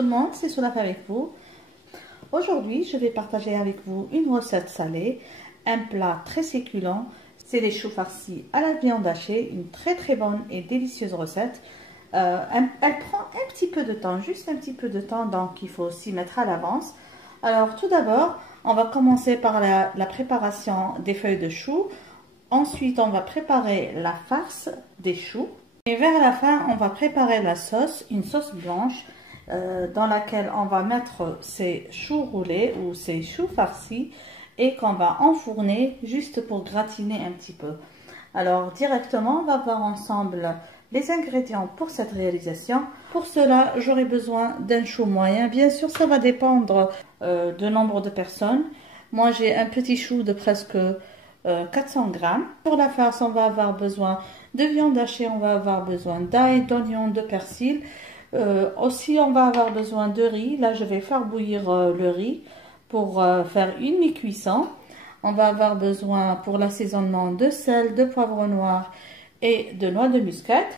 tout le monde, c'est Soulaf avec vous. Aujourd'hui, je vais partager avec vous une recette salée, un plat très succulent. C'est les choux farcis à la viande hachée, une très bonne et délicieuse recette. Elle prend un petit peu de temps, juste un petit peu de temps, donc il faut s'y mettre à l'avance. Alors tout d'abord, on va commencer par la préparation des feuilles de choux. Ensuite, on va préparer la farce des choux. Et vers la fin, on va préparer la sauce, une sauce blanche dans laquelle on va mettre ces choux roulés ou ces choux farcis et qu'on va enfourner juste pour gratiner un petit peu. Alors directement, on va voir ensemble les ingrédients pour cette réalisation. Pour cela, j'aurai besoin d'un chou moyen. Bien sûr, ça va dépendre du nombre de personnes. Moi, j'ai un petit chou de presque 400 grammes. Pour la farce, on va avoir besoin de viande hachée, on va avoir besoin d'ail, d'oignons, de persil. Aussi, on va avoir besoin de riz. Là, je vais faire bouillir le riz pour faire une mi-cuisson. On va avoir besoin pour l'assaisonnement de sel, de poivre noir et de noix de muscade.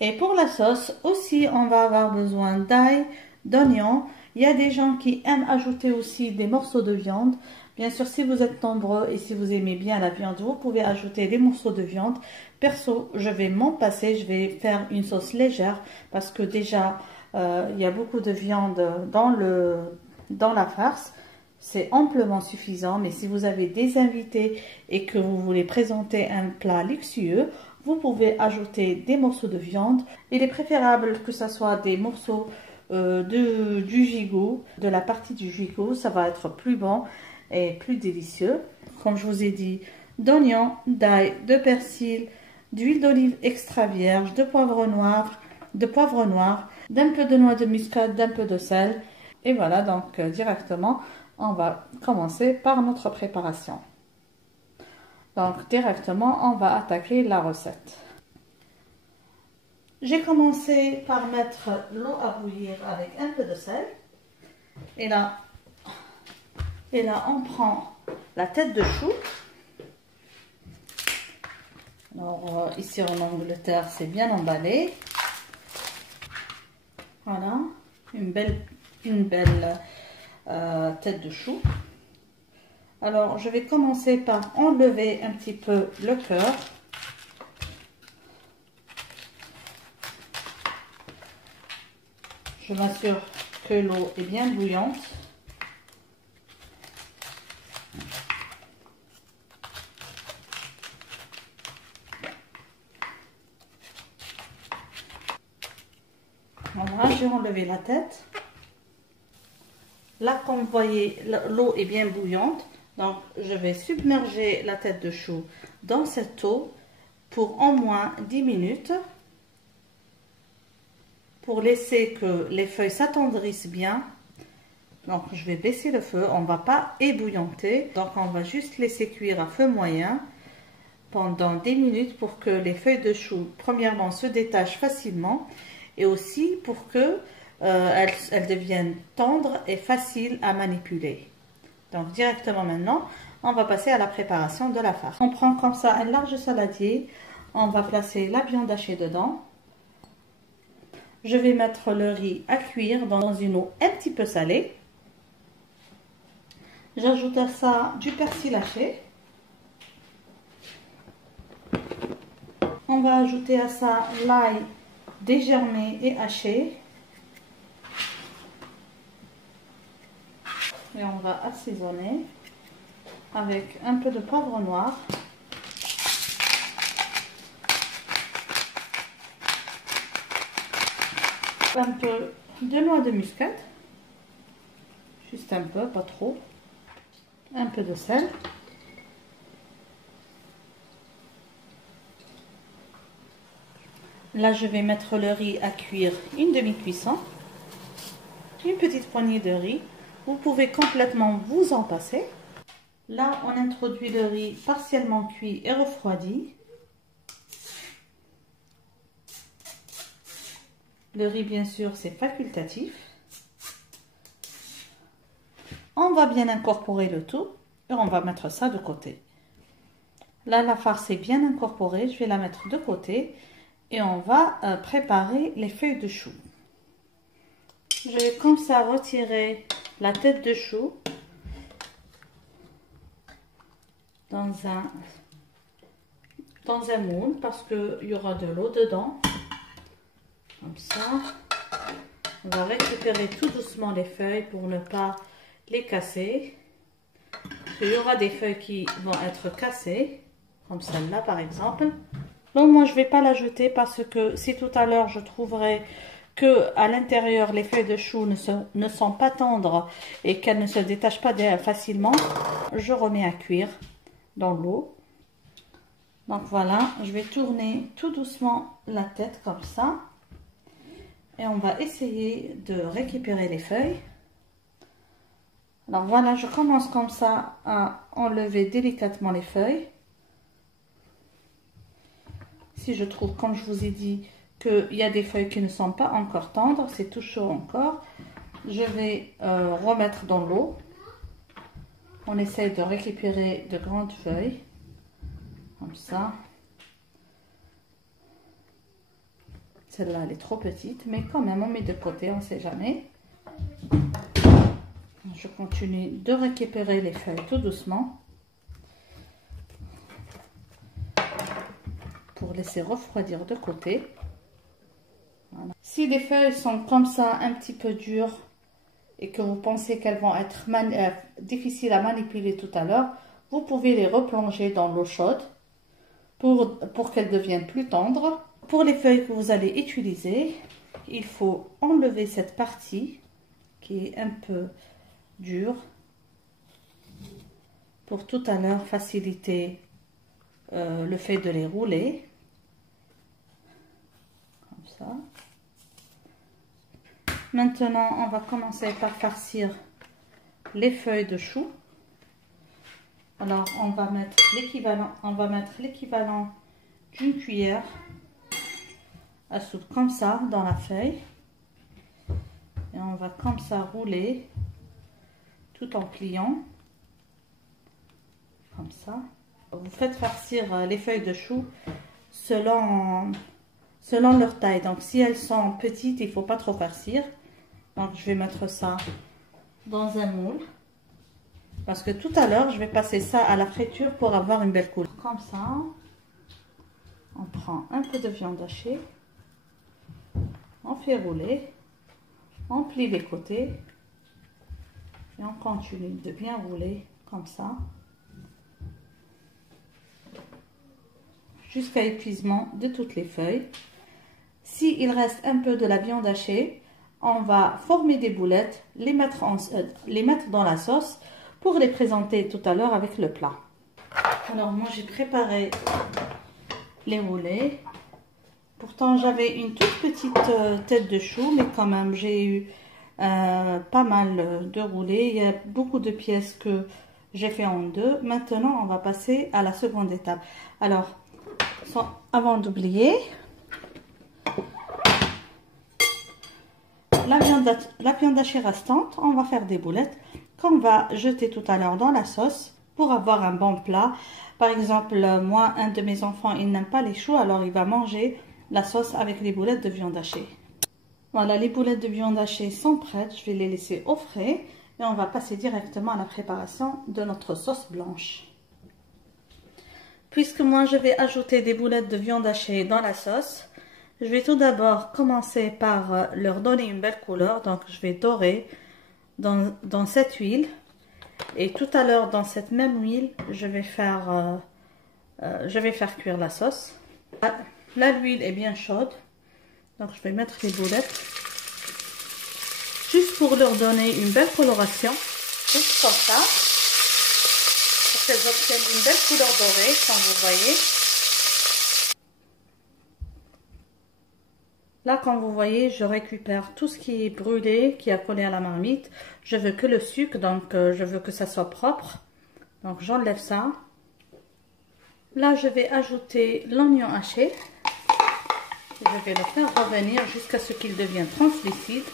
Et pour la sauce aussi, on va avoir besoin d'ail, d'oignons. Il y a des gens qui aiment ajouter aussi des morceaux de viande. Bien sûr, si vous êtes nombreux et si vous aimez bien la viande, vous pouvez ajouter des morceaux de viande. Perso, je vais m'en passer, je vais faire une sauce légère parce que déjà, il y a beaucoup de viande dans la farce. C'est amplement suffisant, mais si vous avez des invités et que vous voulez présenter un plat luxueux, vous pouvez ajouter des morceaux de viande. Il est préférable que ce soit des morceaux du gigot, de la partie du gigot, ça va être plus bon et plus délicieux. Comme je vous ai dit, d'oignons, d'ail, de persil, d'huile d'olive extra vierge, de poivre noir, d'un peu de noix de muscade, d'un peu de sel. Et voilà, donc directement, on va commencer par notre préparation. Donc directement, on va attaquer la recette. J'ai commencé par mettre l'eau à bouillir avec un peu de sel. Et là, on prend la tête de chou. Alors ici en Angleterre, c'est bien emballé. Voilà, une belle tête de chou. Alors je vais commencer par enlever un petit peu le cœur. Je m'assure que l'eau est bien bouillante. Voilà, j'ai enlevé la tête. Là, comme vous voyez, l'eau est bien bouillante. Donc, je vais submerger la tête de chou dans cette eau pour au moins 10 minutes. Pour laisser que les feuilles s'attendrissent bien. Donc, je vais baisser le feu. On ne va pas ébouillanter. Donc, on va juste laisser cuire à feu moyen pendant 10 minutes pour que les feuilles de chou, premièrement, se détachent facilement. Et aussi pour que elles deviennent tendres et faciles à manipuler. Donc directement maintenant, on va passer à la préparation de la farce. On prend comme ça un large saladier. On va placer la viande hachée dedans. Je vais mettre le riz à cuire dans une eau un petit peu salée. J'ajoute à ça du persil haché. On va ajouter à ça l'ail dégermé et haché. Et on va assaisonner avec un peu de poivre noir. Un peu de noix de muscade. Juste un peu, pas trop. Un peu de sel. Là, je vais mettre le riz à cuire une demi-cuisson. Une petite poignée de riz. Vous pouvez complètement vous en passer. Là, on introduit le riz partiellement cuit et refroidi. Le riz, bien sûr, c'est facultatif. On va bien incorporer le tout et on va mettre ça de côté. Là, la farce est bien incorporée. Je vais la mettre de côté et on va préparer les feuilles de chou. Je vais comme ça retirer la tête de chou dans un moule parce qu'il y aura de l'eau dedans. Comme ça. On va récupérer tout doucement les feuilles pour ne pas les casser. Il y aura des feuilles qui vont être cassées, comme celle-là par exemple. Donc moi je ne vais pas la jeter parce que si tout à l'heure je trouverai que à l'intérieur les feuilles de chou ne sont pas tendres et qu'elles ne se détachent pas facilement, je remets à cuire dans l'eau. Donc voilà, je vais tourner tout doucement la tête comme ça. Et on va essayer de récupérer les feuilles. Alors voilà, je commence comme ça à enlever délicatement les feuilles. Si je trouve, comme je vous ai dit, qu'il y a des feuilles qui ne sont pas encore tendres, c'est tout chaud encore, je vais remettre dans l'eau. On essaie de récupérer de grandes feuilles, comme ça. Celle-là, elle est trop petite, mais quand même, on met de côté, on ne sait jamais. Je continue de récupérer les feuilles tout doucement pour laisser refroidir de côté. Voilà. Si les feuilles sont comme ça, un petit peu dures, et que vous pensez qu'elles vont être difficiles à manipuler tout à l'heure, vous pouvez les replonger dans l'eau chaude pour qu'elles deviennent plus tendres. Pour les feuilles que vous allez utiliser, il faut enlever cette partie qui est un peu dure pour tout à l'heure faciliter le fait de les rouler. Comme ça. Maintenant, on va commencer par farcir les feuilles de chou. Alors, on va mettre l'équivalent d'une cuillère à soupe comme ça dans la feuille. Et on va comme ça rouler tout en pliant. Comme ça. Vous faites farcir les feuilles de chou selon leur taille. Donc, si elles sont petites, il ne faut pas trop farcir. Donc, je vais mettre ça dans un moule. Parce que tout à l'heure, je vais passer ça à la friture pour avoir une belle couleur. Comme ça, on prend un peu de viande hachée. On fait rouler. On plie les côtés. Et on continue de bien rouler comme ça. Jusqu'à épuisement de toutes les feuilles. S'il reste un peu de la viande hachée, on va former des boulettes, les mettre dans la sauce pour les présenter tout à l'heure avec le plat. Alors moi j'ai préparé les roulés. Pourtant j'avais une toute petite tête de chou, mais quand même j'ai eu pas mal de roulés. Il y a beaucoup de pièces que j'ai fait en deux. Maintenant on va passer à la seconde étape. Alors avant d'oublier, la viande hachée restante, on va faire des boulettes qu'on va jeter tout à l'heure dans la sauce pour avoir un bon plat. Par exemple, moi, un de mes enfants, il n'aime pas les choux, alors il va manger la sauce avec les boulettes de viande hachée. Voilà, les boulettes de viande hachée sont prêtes. Je vais les laisser au frais et on va passer directement à la préparation de notre sauce blanche. Puisque moi, je vais ajouter des boulettes de viande hachée dans la sauce, je vais tout d'abord commencer par leur donner une belle couleur. Donc, je vais dorer dans cette huile. Et tout à l'heure, dans cette même huile, je vais faire cuire la sauce. Là, l'huile est bien chaude. Donc, je vais mettre les boulettes. Juste pour leur donner une belle coloration. Juste comme ça. Pour qu'elles obtiennent une belle couleur dorée, comme vous voyez. Là, comme vous voyez, je récupère tout ce qui est brûlé, qui a collé à la marmite. Je veux que le sucre, donc je veux que ça soit propre. Donc, j'enlève ça. Là, je vais ajouter l'oignon haché. Je vais le faire revenir jusqu'à ce qu'il devienne translucide.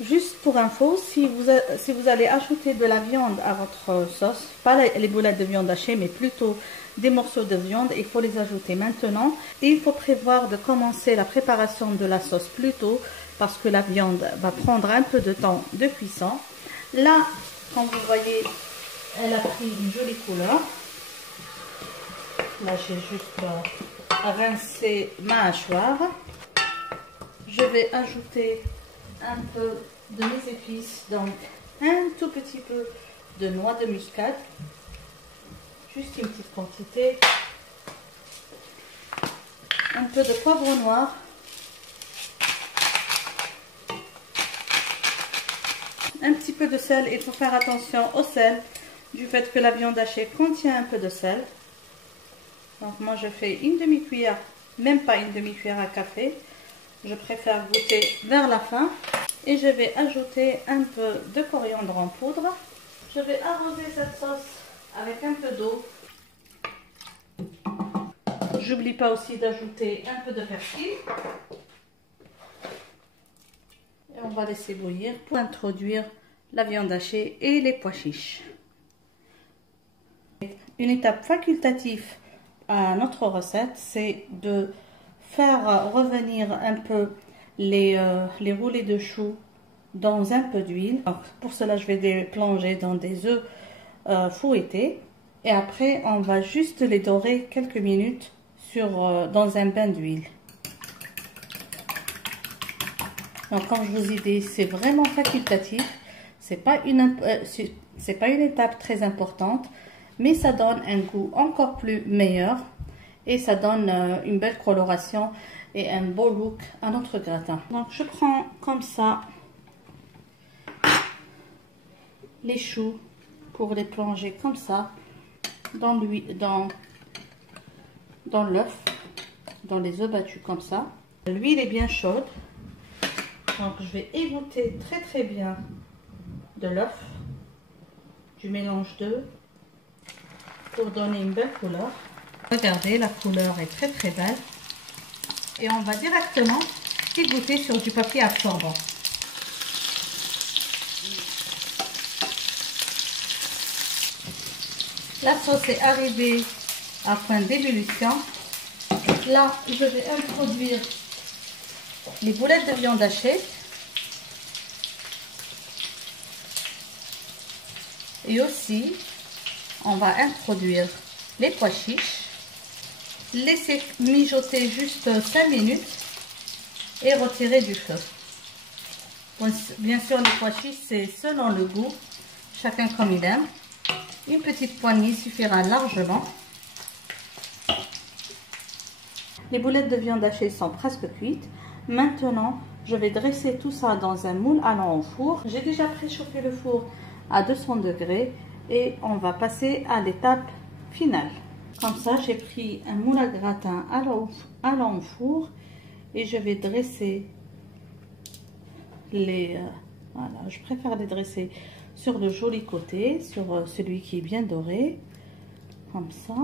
Juste pour info, si vous allez ajouter de la viande à votre sauce, pas les boulettes de viande hachée, mais plutôt des morceaux de viande, il faut les ajouter maintenant. Et il faut prévoir de commencer la préparation de la sauce plus tôt parce que la viande va prendre un peu de temps de cuisson. Là, comme vous voyez, elle a pris une jolie couleur. Là, j'ai juste rincé ma hachoire. Je vais ajouter un peu de mes épices, donc un tout petit peu de noix de muscade, juste une petite quantité, un peu de poivre noir, un petit peu de sel. Il faut faire attention au sel du fait que la viande hachée contient un peu de sel. Donc moi je fais une demi-cuillère, même pas une demi-cuillère à café. Je préfère goûter vers la fin. Et je vais ajouter un peu de coriandre en poudre. Je vais arroser cette sauce avec un peu d'eau. J'oublie pas aussi d'ajouter un peu de persil. Et on va laisser bouillir pour introduire la viande hachée et les pois chiches. Une étape facultative à notre recette, c'est de faire revenir un peu les roulés de choux dans un peu d'huile. Pour cela, je vais les plonger dans des œufs fouettés. Et après, on va juste les dorer quelques minutes dans un bain d'huile. Donc, comme je vous ai dit, c'est vraiment facultatif. C'est pas une étape très importante, mais ça donne un goût encore plus meilleur et ça donne une belle coloration et un beau look à notre gratin. Donc je prends comme ça les choux pour les plonger comme ça dans l'huile, dans l'œuf, dans les œufs battus comme ça. L'huile est bien chaude, donc je vais égoutter très bien de l'œuf, du mélange d'œufs pour donner une belle couleur. Regardez, la couleur est très belle. Et on va directement égoutter sur du papier absorbant. La sauce est arrivée à point d'ébullition. Là, je vais introduire les boulettes de viande hachée. Et aussi, on va introduire les pois chiches. Laissez mijoter juste 5 minutes et retirer du feu. Bien sûr, les pois chiches, c'est selon le goût, chacun comme il aime. Une petite poignée suffira largement. Les boulettes de viande hachée sont presque cuites. Maintenant, je vais dresser tout ça dans un moule allant au four. J'ai déjà préchauffé le four à 200 degrés et on va passer à l'étape finale. Comme ça, j'ai pris un moule à gratin allant au four et je vais dresser voilà, je préfère les dresser sur le joli côté, sur celui qui est bien doré, comme ça.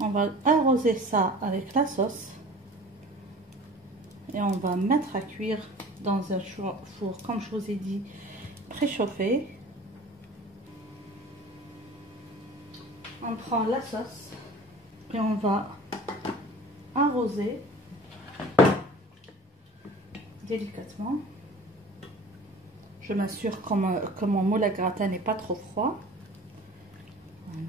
On va arroser ça avec la sauce et on va mettre à cuire dans un four, comme je vous ai dit, préchauffé. On prend la sauce et on va arroser délicatement. Je m'assure que mon moule à gratin n'est pas trop froid. Voilà.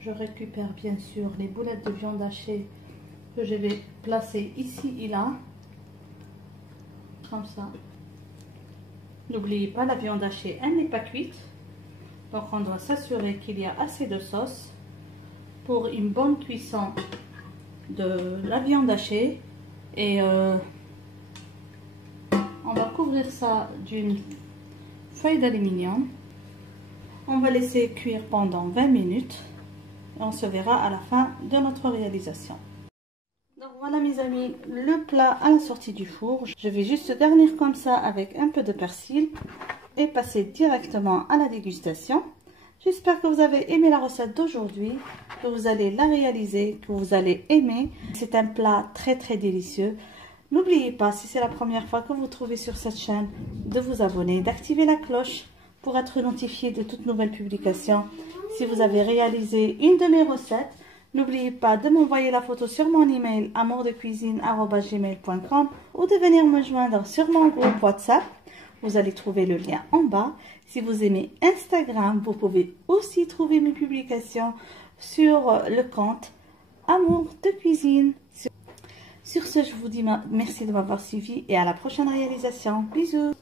Je récupère bien sûr les boulettes de viande hachée que je vais placer ici et là, comme ça. N'oubliez pas, la viande hachée, elle n'est pas cuite, donc on doit s'assurer qu'il y a assez de sauce pour une bonne cuisson de la viande hachée. Et on va couvrir ça d'une feuille d'aluminium. On va laisser cuire pendant 20 minutes. On se verra à la fin de notre réalisation. Donc voilà mes amis, le plat à la sortie du four. Je vais juste garnir comme ça avec un peu de persil et passer directement à la dégustation. J'espère que vous avez aimé la recette d'aujourd'hui, que vous allez la réaliser, que vous allez aimer. C'est un plat très délicieux. N'oubliez pas, si c'est la première fois que vous trouvez sur cette chaîne, de vous abonner, d'activer la cloche pour être notifié de toute nouvelle publication. Si vous avez réalisé une de mes recettes, n'oubliez pas de m'envoyer la photo sur mon email amourdecuisine@gmail.com ou de venir me joindre sur mon groupe WhatsApp. Vous allez trouver le lien en bas. Si vous aimez Instagram, vous pouvez aussi trouver mes publications sur le compte Amour de Cuisine. Sur ce, je vous dis merci de m'avoir suivi et à la prochaine réalisation. Bisous!